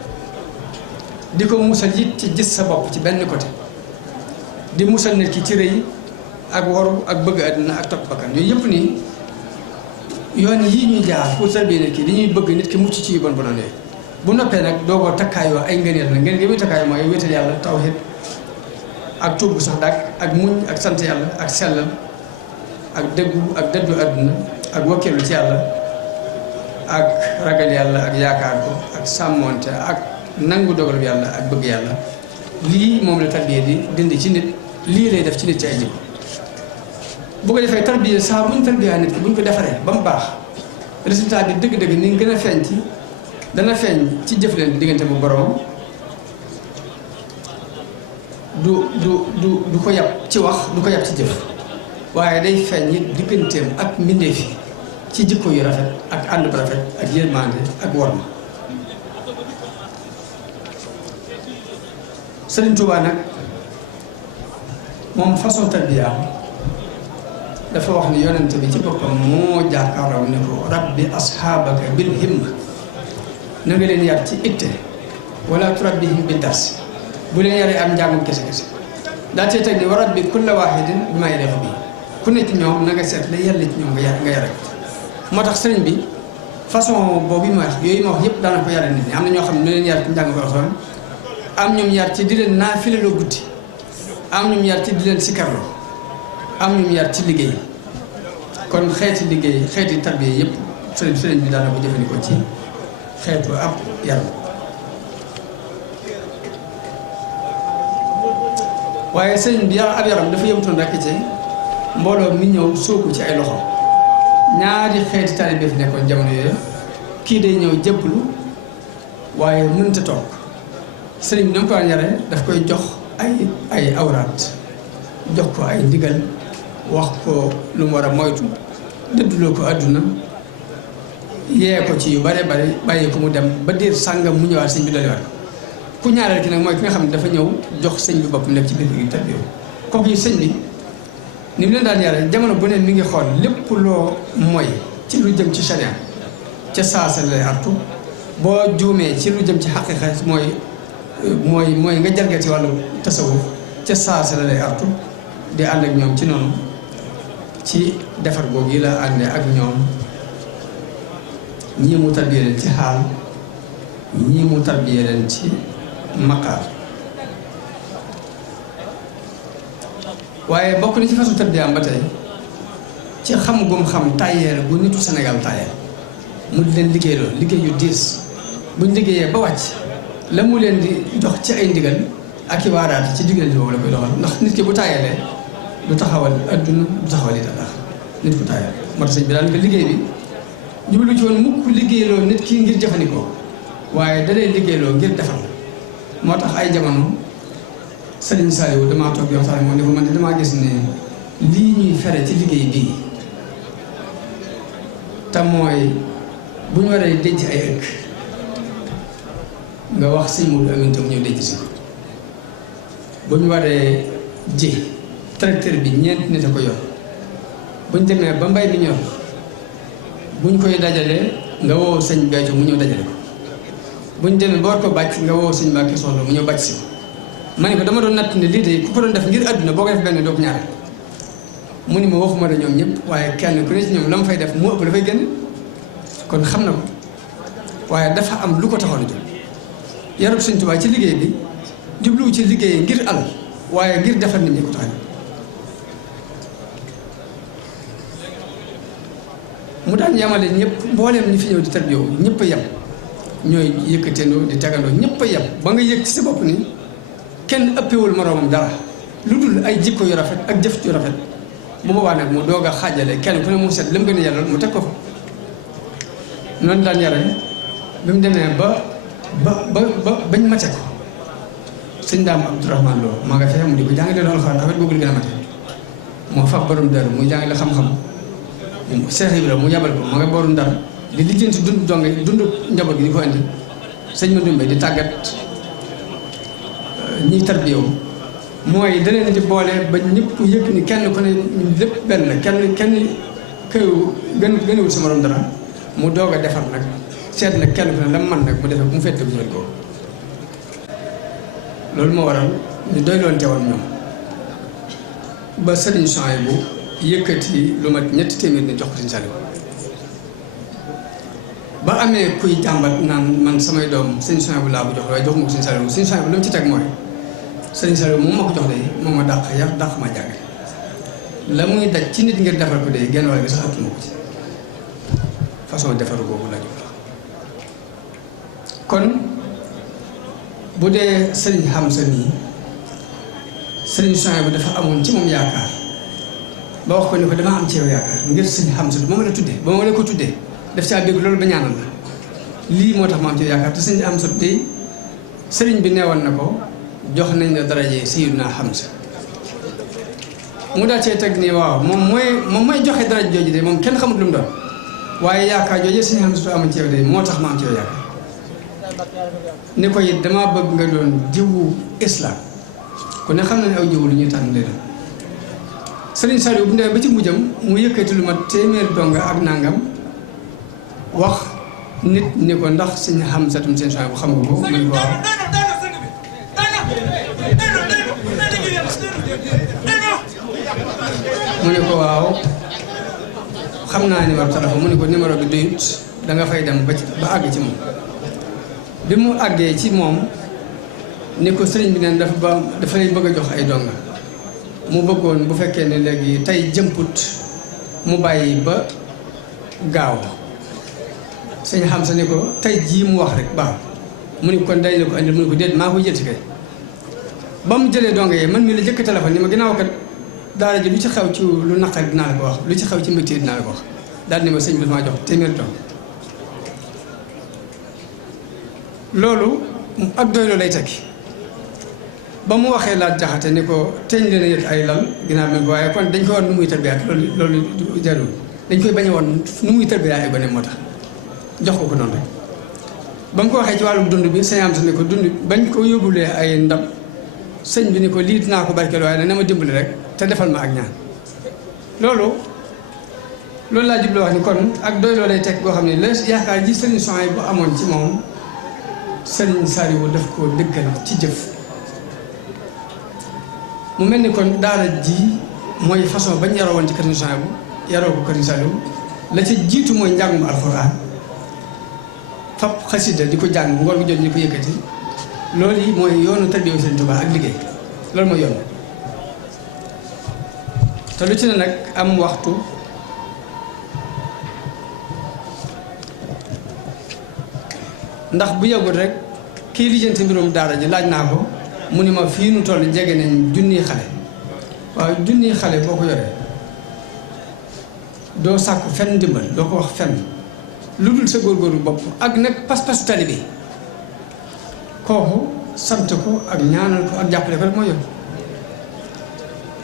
di ko musal it ci gis sa bopp ci benn côté di musal nit ki ci rëy ak waru ak bëgg àddina ak topp bakkan yooyu yëpp nii yoon yii ñuy jaar pour tarbiya nit ki dañuy bëgg nit ki mucc ci yu bon bonoon yooyu bu noppee nag doo ko takkaayoo ay ngëneel na ngeen gi muy takkaayoo mooy wéetal yàlla tawhid ak tuub bu sax dàkk ak muñ ak sant yàlla ak sellal ak dëggu ak dëddu àdduna ak wakkeelu ci yàlla ak ragal yàlla ak yaakaar ko ak sàmmoonte ak nangu dogalu yàlla ak bëgg yàlla lii moom la tarbiya di dindi ci nit lii lay def ci nit ci ay jikko bu ko defee tarbiya saa bu ñu tarbiyaa nit ki bu ñu ko defaree ba mu baax résultat bi dëgg-dëgg ni gën a feeñ ci dana feeñ ci jëflante diggante bu borom du ko yàpp ci wax du ko yàpp ci jëf waaye day feeñ it digganteem ak mbindeef yi ci jikko yu rafet ak ànd bu rafet ak yërmande ak worma. Sëriñ Tuubaa nag moom façon tarbiya dafa wax ni yonent bi ci boppam moo jàkkaarloo ne ko rabbi asxaabaka bil himma na nga leen yar ci itte wala turabbihim bi dars bu leen yaree am njàngum kese kese daa cee teg ni wa rabbi kulla waahidin bi maa yaliqu bi ku ne ci ñoom na nga seet la yàlla ci ñoom nga yare moo tax sëriñ bi façon boobu ma wax yooyu ma wax yëpp daana ko yare nit ñi am na ñoo xam ne nu leen yar ci njàng ko alxuraan am ñoom yar ci di leen naafilaloo guddi am ñoom yar ci di leen sikarloo am ñoom yar ci liggéey kon xeeti liggéey xeeti tarbiya yëpp sëriñ bi daana ko jëfandikoo ci xeetu ab yar waaye sëriñ bi ab yaram dafa yëmutoon rekk ci mbooloo mi ñëw sooku ci ay loxo ñaari xeeti taalibe fi nekkoon jamono yooyu kii day ñëw jébbalu waaye mënta toog sëriñ bi na mu ko daan yare daf koy jox ay awraat jox ko ay ndigal wax ko lu mu war a moytu dëdduloo ko àdduna yee ko ci yu bare bare bàyyi ko mu dem ba diir sàngam mu ñëwaat sëñ bi dolliwaat ko ku ñaareel ki nag mooy ki nga xam ne dafa ñëw jox sëñ bi boppam nekk ci biir gi tarbiya kooku yi sëñ bi ni mu leen daan yare jamono bu ne mi ngi xool lépp loo mooy ci lu jëm ci sharia ca saasa lay artu boo juumee ci lu jëm ci xaqiqa mooy nga jalgati wàllu tasawuf ca saasa la lay artu di ànd ak ñoom ci noonu ci defar googu yi la àndee ak ñoom ñii mu tarbiya leen ci xaal ñii mu tarbiya leen ci maqaar waaye bokk na ci façon tarbiyaam ba tey ci xam gum xam tàyyeel bu nitu Sénégal tàyyeel mu di leen liggéey loolu liggéey yu diis buñ liggéeyee ba wàcc la mu leen di jox ci ay ndigal ak i waaraat ci diggante boobu la koy doxal ndax nit ki bu tàyyeelee du taxawal adduna du taxawal it ndax nit ku tàyyeel moo tax sëñ bi daan ko liggéey bi jublu ci woon mukk liggéeyloo nit ki ngir jëfandikoo waaye da lay liggéeyloo ngir defal moo tax ay jamono Sëriñ Saliou damaa toog yow sax moom ne ko man de damaa gis ne lii ñuy fere ci liggéey bii te mooy bu ñu waree denc ay ëkk nga wax sëñ Modou Aminta mu ñëw denc si ko bu ñu waree ji tracteur bi ñeent nit a ko yor bu ñu demee ba mbay mi ñor bu ñu koy dajalee nga woo sëñ Béthio mu ñëw dajale ko bu ñu demee ba war ko bàcc nga woo sëñ Mbàkke Soxla mu ñëw bàcc si ko ma ne ko dama doon natt ne lii de ku ko doon def ngir àdduna boo ko def benn doo ko ñaare mu ni ma waxuma la ñoom ñëpp waaye kenn ku ne ci ñoom la ma fay def mu ëpp dafay génn kon xam na ko waaye dafa am lu ko taxoon a jóg yarub Sëñ Tuubaa ci liggéey bi jubluwu ci liggéey ngir alal waaye ngir defar nit ñi ko tax mu daan yamale ñëpp mbooleem ñi fi ñëw di tarbiya ñëpp a yem ñooy yëkkateendoo di tegandoo ñëpp a yem ba nga yëg ci sa bopp ni kenn ëppewul moroomam dara lu dul ay jikko yu rafet ak jëf yu rafet bu boobaa nag mu doog a xaajale kenn ku ne mu set li mu gën a yàlla mu teg ko fa noonu daan yare bi mu demee bañ mate ko sëñ Daam Abdourahmane Lo maa nga fexe mu di ko jàngale loolu xam nawet boobu la gën a mate moo fab borom dër muy jàngale xam-xam Cheikh Ibra mu yabal ko ma nga borom dara di lijjanti dund njaboot gi di ko indi sëñ Mandoumbe di tàggat ñiy tarbiyaw mooy da leen di boole ba ñëpp yëg ni kenn ku ne lépp benn kenn këyu gënuwul sa morom dara mu doog a defar nag seet nag kenn ku ne la man nag mu defee mu fette bu ñu ko loolu moo waral ñu doy loon teewoon ñoom ba sëriñ Souhaïbou bu yëkkati lu mat ñetti téeméer ni jox ko sëriñ Saliou ba amee kuy jàmbat naan man samay doom sëriñ Souhaïbou bu laa ko jox waaye joxuma ko sëriñ Saliou sëriñ Souhaïbou bu lu mu ci teg mooy sëriñ Saliou moom ma ko jox de moom ma dàq yar dàq ma jàng la muy daj ci nit ngir defar ko de genn wàll gi sax attuma ko ci façon defaru boobu la ñu kon bu dee sëriñ Hamza nii sëriñ Souhaïbou bu dafa amoon ci moom yaakaar ba wax ko ni ko dama am ci yow yaakaar ngir sëriñ Hamza ba ma la tuddee ba ma la ko tuddee def caa dégg loolu ba ñaanal la lii moo tax ma am ci yow yaakaar te sëriñ Hamza tey sëriñ bi neewoon na ko jox nañ la daraje Sayyiduna Hamza mu daal cee teg nii waaw moom mooy joxe daraja jooju de moom kenn xamut lu mu doon waaye yaakaar jooju sëriñ Hamza tu amoon ci yow de moo tax ma am ci yow yaakaar ni ko it damaa bëgg nga doon jiwu islam ku ne xam na ne aw jiwu lu ñuy tànn lay doon sëriñ Saliou bu ndee ba ci mujjam mu yëkkati lu ma téeméer donga ak nangam wax nit ni ko ndax sëriñ Hamza tam sëriñ Souhaïbou bu xam nga ko mu ne ko waaw mu ne ko waaw xam naa numéro téléphone mu ne ko numéro bi doyut da nga fay dem ba àgg ci moom bi mu àggee ci moom ni ko sëriñ bi neen dafa lay bëgg a jox ay donga mu bëggoon bu fekkee ne léegi tey jëmput mu bàyyi ba gaaw sëñ Hamza ni ko tey jii mu wax rek baax mu ni kon day ne ko andil mu ne ko déet maa koy jëlti kay ba mu jëlee donga yee man mii la jëkk téléphone ni ma ginnaaw kat daara ji lu ci xew ci lu naqari dinaa la ko wax lu ci xew ci mbégte dinaa la ko wax daal ni ma sëñ bi dafa maa jox téeméer dong loolu ak doylu lay tekki ba mu waxee laaj jaxate ni ko teñ leen a yët ay lal ginnaaw bi waaye kon dañ ko war nu muy tërbiyaat loolu jarul dañ koy bañ a woon nu muy tërbiyaat ay gone moo tax jox ko noonu rek ba mu ko waxee ci wàllum dund bi sëñ Hamza ni ko dund bañ ko yóbbulee ay ndab sëñ bi ni ko lii dinaa ko barkeel waaye nag na ma dimbali rek te defal ma ak ñaan loolu laa jublu wax ni kon ak doyloo lay teg boo xam ne la yaakaar ji sëriñ Souhaïbou bu amoon ci moom sëriñ Saliou daf ko dëggal ci jëf mu mel ni kon daara ji mooy façon bañ yaroo woon ci kër Souhaïbou yaroo ko kër Saliou la ca jiitu mooy njàngum alxuraan fab xasida di ko jàng ngoor gi jot di ko yëkkati loolu yi mooy yoonu tarbiya Sëriñ Tuubaa ak liggéey loolu mooy yoon te lu ci ne nag am waxtu ndax bu yàggul rek kii lijjanti mbirum daara ji laaj naa ko mu ni ma fii nu toll jege nañ junniy xale waaw junniy xale boo ko yoree doo sàkku fenn ndimbal doo ko wax fenn lu dul sa góorgóorlu bopp ak nag pas-pasu taalibe kooku sant ko ak ñaanal ko ak jàppale ko rek mooy yoon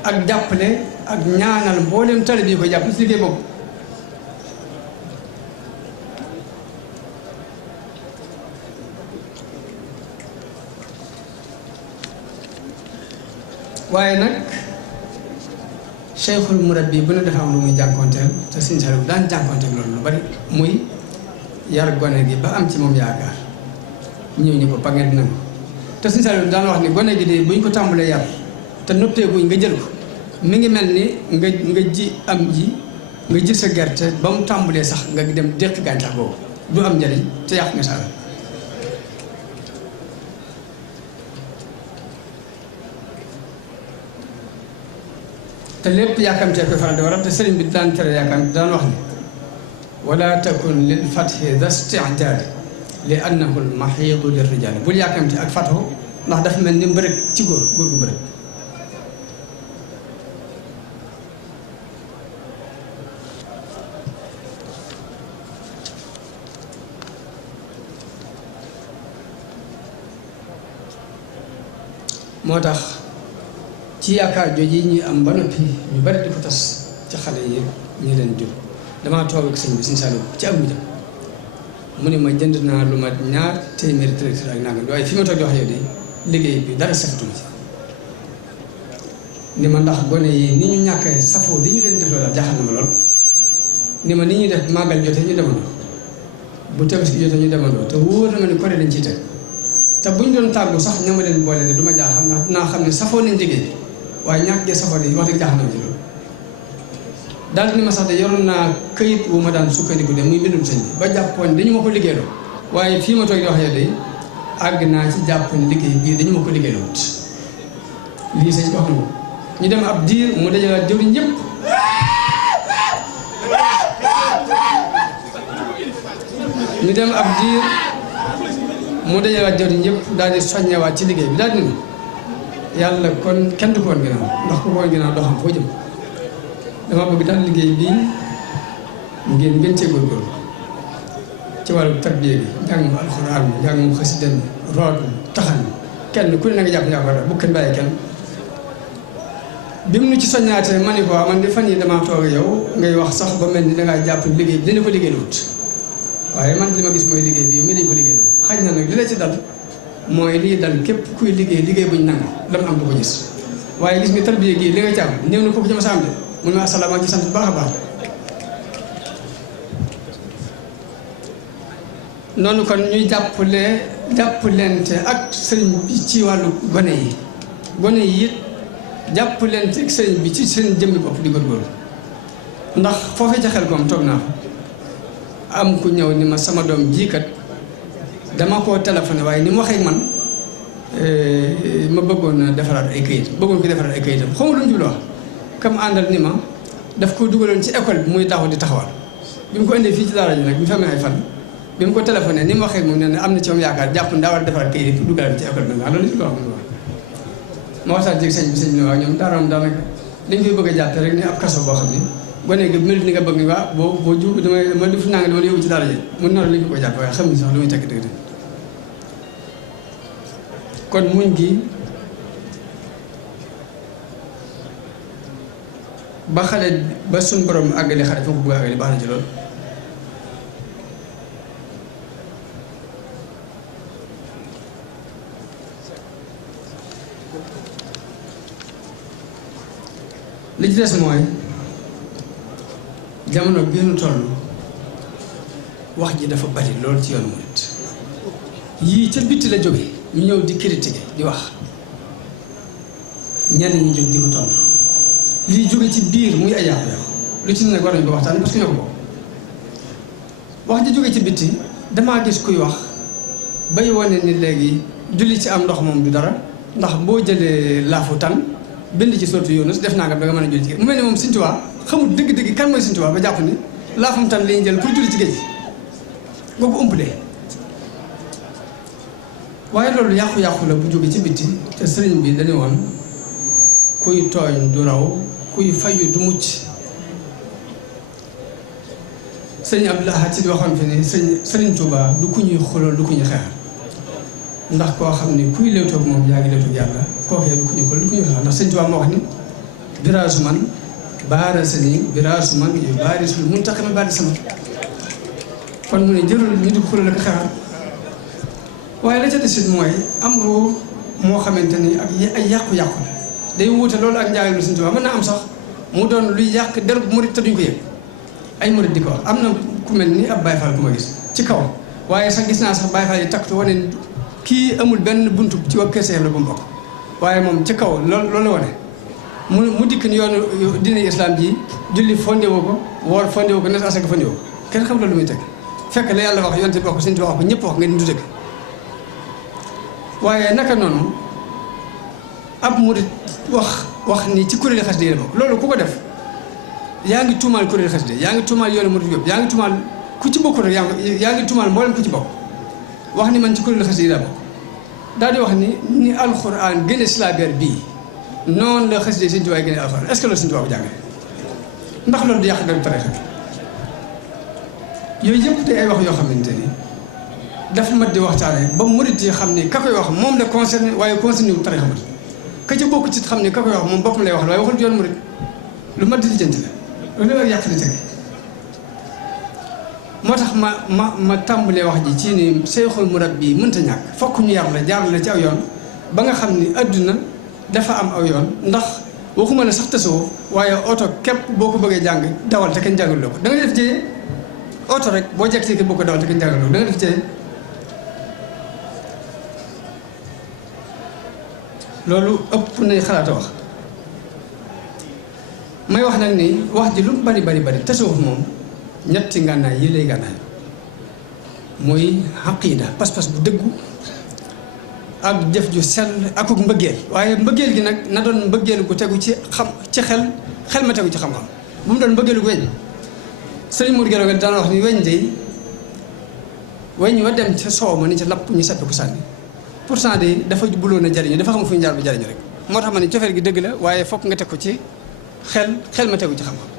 ak jàppale ak ñaanal mboolem taalibe yi koy jàppale ci liggéey boobu waaye nag cheikhul murabbi bu ne dafa am lu muy jànkonteel te sëñ Saliou daan jànkonteel loolu lu bari muy yar gone gi ba am ci moom yaakaar ñëw ñu ko pangeen dina ko te sëñ Saliou daan wax ni gone gi de bu ñu ko tàmbalee yar te noppee guñ nga jël ko mi ngi mel ni nga ji am ji nga ji sa gerte ba mu tàmbalee sax nga dem déq gàncax boobu du am njëriñ te yàq nga sa alal te lépp yaakamtee koy faral di waral te sëriñ bi daan tere yaakaar daan wax ni wala takun lil fathi da sti'daad li annahu al mahiidu lir rijaal bul yaakamte ak fathu ndax dafa mel ni mbërëg ci góor gu mbërëg moo tax ci yaakaar jooju yi ñuy am ba noppi ñu bari di ko tas ci xale yi ñu leen jur damaa toog ak sëñ bi sëñ Saliou ci am mujjam mu ne ma jënd naa lu ma ñaar téeméeri tracteur ak nangam waaye fi ma toog di wax yow de liggéey bi dara safatuma ci ni ma ndax gone yi ni ñu ñàkkee safoo li ñu leen def loolu jaaxal na ma lool ni ma ni ñuy def màggal jotee ñu demoon bu tabaski jotee ñu demandoo te wóor na ma ne Korité lañ ciy teg te buñ doon tàggu sax ña ma leen boole de du ma jaaxal ndax dinaa xam ne safoo nañ liggéey waaye ñàkk gee safoo de wax dëgg jaaxal na ma ci loolu. daal di ni ma sax de yoroon naa këyit wu ma daan sukkandiku de muy mbindum sëñ bi ba jàppoon dañu ma ko liggéeyloo waaye fii ma toog di wax yow de àgg naa ci jàppoon liggéey bii dañu ma ko liggéeyloo wut lii sëñ bi wax na ko ñu dem ab diir mu dajalaat jëwriñ ñëpp ñu dem ab diir mu dajalaat jëwriñ ñëpp daal di soññewaat ci liggéey bi daal di ni yàlla kon kenn du ko woon ginnaaw ndax ku ko woon ginnaaw doo xam foo jëm dama bëgg daal liggéey bii ngeen gën cee góorgóorlu ci wàllu tarbiya bi njàngum alxuraan bi njàngum xasida bi root bi taxan bi kenn ku ne na nga jàpp ñaa ko bu kenn bàyyi kenn bi mu nu ci soññaatee ma ni ko man di fan yi damaa toog yow ngay wax sax ba mel ni dangaa jàpp liggéey bi dina ko liggéey wut waaye man li ma gis mooy liggéey bi yow mi lañ ko liggéey loolu xaj na nag li la ci dal mooy lii dal képp kuy liggéey buñ nangu lam am du ko gis waaye gis nga tarbiya gii li nga ci am néew na kooku ci ma sa am de mu ne ma asalaama ci sant bu baax a baax noonu kon ñuy jàppalente ak sëriñ bi ci wàllu gone yi it jàppalente ak sëriñ bi ci seen jëmmi bopp di góorgóorlu ndax foofee ca xel koom toog naa am ku ñëw ni ma sama doom jiikat dama koo téléphoné waaye ni mu waxee man ma bëggoon defaraat ay këyit bëggoon ko defaraat ay këyitam xamul lu mu jublu wax kam àndal ni ma daf ko dugaloon ci école bi muy taxaw di taxawal bi mu ko indee fii ci daara ji nag bi mu fi amee ay fan bi mu ko téléphoné ni mu waxee moom nee na am na ci moom yaakaar jàpp daa war a defaraat këyit yi pour dugalaat ci école bi nga loolu la wax ma waxtaan ci sëñ bi ne waaw ñoom daaraam daanaka dañ koy bëgg a jàppe rek ni ab kaso boo xam ne gone gi mel ni nga bëgg ni waa boo ju dama def naa nga dama la yóbbu ci daara ji mun noonu li ñu ko jàppe waaye xam ni sax lu muy tekki dëgg kon muñ gi ba xale ba suñ borom àggale xale foo ko bëgg a àggale baax na ci loolu li ci des mooy jamono bi ñu toll wax ji dafa bari loolu ci yoonu murit yii ca bitti la jóge ñu ñëw di critiquer di wax ñenn ñi jóg di ko tontu lii jóge ci biir muy ay yàqu-yàqu lu ci ne nag war nañu ko waxtaan parce que ñoo ko bokk wax ji jóge ci bitti damaa gis kuy wax bay wane ni léegi julli ci am ndox moom du dara ndax boo jëlee laafu tan bind ci sortu Yunus def naa nga da nga mën a julli ci géej mu mel ni moom Sëñ Tuubaa xamul dëgg-dëgg kan mooy Sëñ Tuubaa ba jàpp ni laafum tan li ñu jël pour julli ci géej gi boo ko umpalee waaye loolu yàqu-yàqu la bu jóge ci bitti te sëriñ bi dañu woon kuy tooñ du raw kuy fayu du mucc sëriñ Abdul Ahad ci di waxoon fi ni sëriñ Tuubaa du ku ñuy xulool du ku ñuy xeex ndax koo xam ni kuy léewtoog moom yaa ngi léewtoog yàlla kookee du ku ñu xulool du ku ñuy xeex ndax sëriñ Tuubaa moo wax ni biraasu man baarasani biraasu man yu baarisul muntaqimi baari sama kon mu ne jërul ñu di xulool ak xeexal waaye la ca desit mooy am ruux moo xamante ni ak ay yàqu-yàqu la day wuute loolu ak njàngale Sëñ Tuubaa mën naa am sax mu doon luy yàq derub murit te duñ ko yëg ay murit di ko wax am na ku mel ni ab Baay Faal ku ma gis ci kaw waaye sax gis naa sax Baay Faal yi taktu wane kii amul benn buntu ci wa kese la bu mu bokk waaye moom ci kaw loolu la wane mu dikk ni yoonu diine islam ji julli fondé woo ko woor fondé woo ko nes asaka fondé woo ko kenn xam loolu lu muy teg fekk la yàlla wax yonte bi wax ko Sëñ Tuubaa wax ko ñëpp wax nga ni du dëgg waaye naka noonu ab murit wax ni ci kuréeli xasida yi la bokk loolu ku ko def yaa ngi tuumaal kuréeli xasida yaa ngi tuumaal yoonu murit yëpp yaa ngi tuumaal ku ci bokk rek yaa ngi tuumaal mboolem ku ci bokk wax ni man ci kuréeli xasida yi la bokk daal di wax ni alxuraan gëne silabeer bii noonu la xasida Sëñ Tuubaa gëne alxuraan est-ce que loolu Sëñ Tuubaa ko jàngale ndax loolu di yàq dalu tarixa yooyu yëpp te ay wax yoo xamante ni dafa mat di waxtaane ba murit yi xam ni ka koy wax moom la concerné waaye concerné wu tarixa mat ka ca bokk ci xam ni ka koy wax moom boppam lay wax waaye waxul yoon murit lu mat di lijjanti la loolu la yàq di tege moo tax ma tàmbalee wax ji ci ni seexul murabbi mënta ñàkk fokk ñu yar la jaar la ci aw yoon ba nga xam ni adduna dafa am aw yoon ndax waxuma la sax tasoo waaye oto képp boo ko bëggee jàng dawal te kenn jàngul la ko da nga def jëyee oto rek boo jekk-jekki boo ko dawal te ko njàngaloo da nga def ci loolu ëpp nay xalaata wax may wax nag ni wax ji lu mu bari tasawuf moom ñetti ngànnaay yi lay ngànnaay mooy xaqiida pas-pas bu dëggu ak jëf ju sell akuk mbëggeel waaye mbëggeel gi nag na doon mbëggeel gu tegu ci xel ma tegu ci xam-xam bu mu doon mbëggeelu gu weñ sëriñ Mour Gelo daan wax ni weñ de weñ wa dem ca soow ma ni ca lapp ñu sappi ko sànni pourtant de dafa buloon a jariñu dafa xam fu ñu jaar ba jariñu rek moo tax ma ne cofeel gi dëgg la waaye fokk nga teg ko ci xel ma tegu ci xam-xam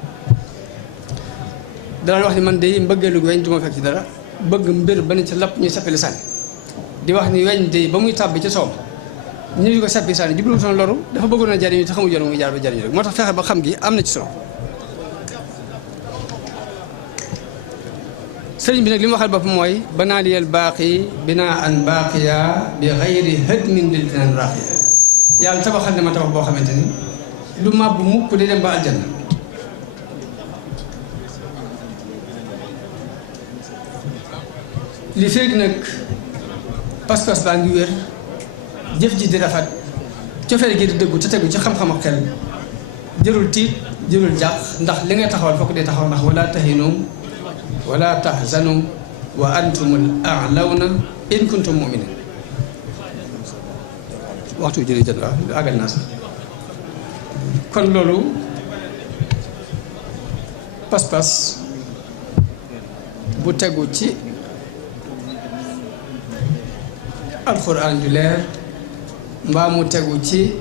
daan wax ni man de mbëggeelu gu weñ du ma fekk ci dara bëgg mbir ba ni ca lapp ñuy sappi la sànni di wax ni weñ de ba muy tàbbi ca soow ñu di ko sappi sànni jublu son loru dafa bëggoon a jariñu te xamul yoon muy jaar ba jariñu rek moo tax fexe ba xam gi am na ci solo sëriñ bi nag li mu waxal boppam mooy banaaliyal baaqi binaa an baaqiya bi xayri hadmin lil jinaan raaqiya yàlla tabaxal ne ma tabax boo xamante ni du màbb mukk di dem ba aljanna li fekk nag pas-pas baa ngi wér jëf ji di rafet cofeel gi di dëggu te tegu ci xam-xam ak xel jërul tiit jërul jàq ndax li ngay taxawal fokk dee taxaw ndax wala tahinu wala tahzanu wa antumul a'lawna in kuntum mu'minin waxtu jëri jot waaw àggal naa sax kon loolu pas-pas bu tegu ci alxuraan ju leer mbaa mu tegu ci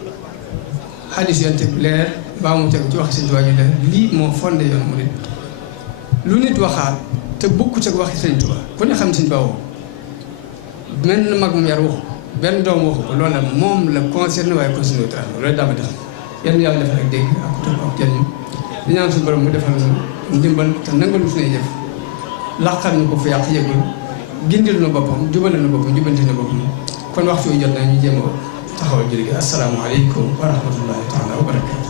xadiis yonte bu leer mbaa mu tegu ci wax Sëñ Tuubaa ju leer lii moo fondé yoon murid lu nit waxaat te bokkut ak waxi Sëñ Tuubaa ku ne xam Sëñ Tuubaa woo benn mag mu yar waxu benn doom waxu ko loolu moom la concerné waaye concerné wu tax loolu daa ma defal yenn yàlla defal ak dégg ak topp ak jëriñu di ñaan suñu borom mu defal ndimbal te nangal ñu suñuy jëf laqal ñu ko fu yàq yëgul gindil na boppam jubale na boppam jubanti na boppam kon waxtu wi jot na ñu jéem a taxawal julli gi asalaamaaleykum wa rahmatullahi taala wa barakatu